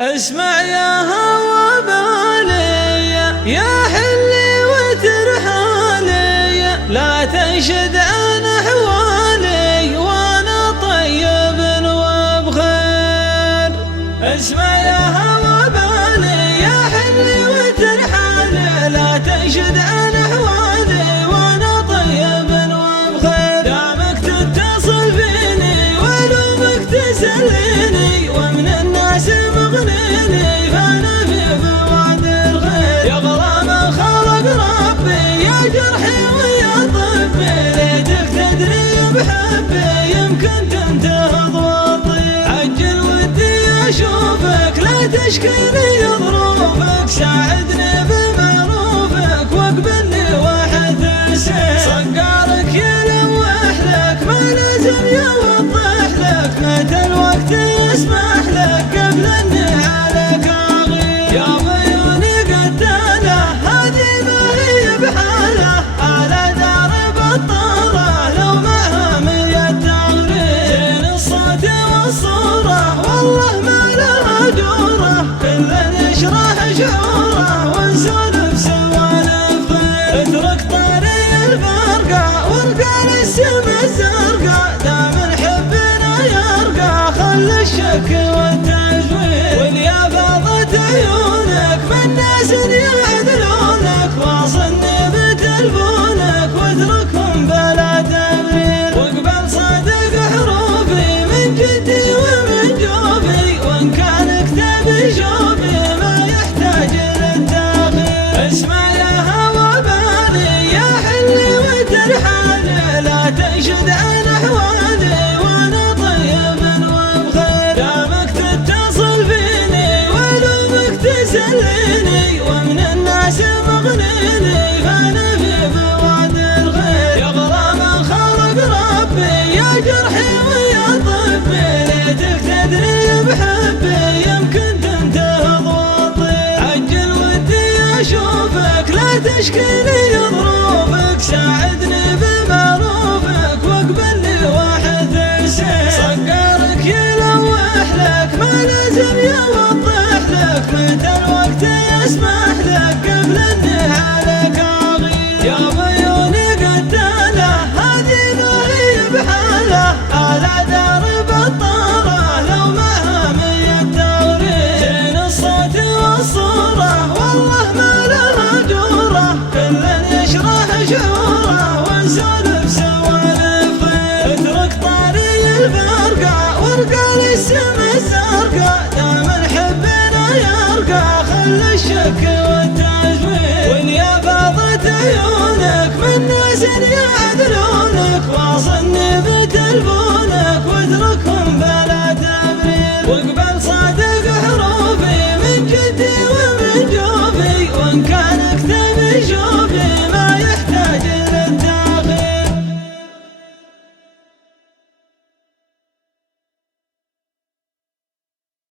اسمع يا هوى بالي يا حلي وترحالي، لا تنشد عن احوالي وانا طيب وبخير. اسمع يا هوى بالي يا حلي وترحالي، لا تنشد عن احوالي وانا طيب وبخير. دامك تتصل فيني ولومك تسليني، ومن الناس مغنيني فانا في بواد الخير. يا غرام خلق ربي يا جرحي ويا طبي، ليتك تدري بحبي يمكن تنتهض وتطير. عجل ودي اشوفك لا تشكيني ظروفك، ساعدني بمعروفك واقبلني واحد السير. صقارك يلوح لك ما لازم يوضح لك، متى الوقت يسمح لك قبل اني عليك اغير. يا عيوني قتاله هذه ما هي بحاله، على دار بطاله لو معها مية تغرير. زين الصوت والصوره والله ما لها جوره، كلنا نشرح شعوره ونسولف سوالف خير. اترك طاري الفرقه وارقى للسما الزرقاء، دام حبنا يرقى خل الشك والتجوير. واليا فاضت عيونك من ناس يعدلونك، واصلني بتلفونك واتركهم بلا تبرير. واقبل صدق حروفي من جدي ومن جوفي، وان كان كتاب شوفي ما يحتاج للتاخير. اسمع يا هوى بالي يا حلي وترحالي، لا تنشد عن احوالي وانا طيب وبخير. دامك تتصل فيني ولومك تسليني، ومن الناس مغنيني فانا في بواد الخير. يا غرام خلق ربي يا جرحي ويا طبي، ليتك تدري بحبي يمكن تنتهض وتطير. عجل ودي اشوفك لا تشكيني ظروفك، ساعدني بمعروفك واقبلني واحد السير. صقارك يلوح لك ما لازم يوضح لك، متى الوقت يسمح لك قبل اني عليك اغير. يا عيوني قتاله هذه ما هي بحاله، على دار بطاله لو معها مية تغرير. زين الصوت والصوره والله ما لها جوره، كلنا نشرح شعوره ونسولف سوالف خير. اترك طاري الفرقه وارقى للسما الزرقاء، دام حبنا يرقى خل الشك والتجوير. واليا فاضت عيونك من ناس يعدلونك، واصلني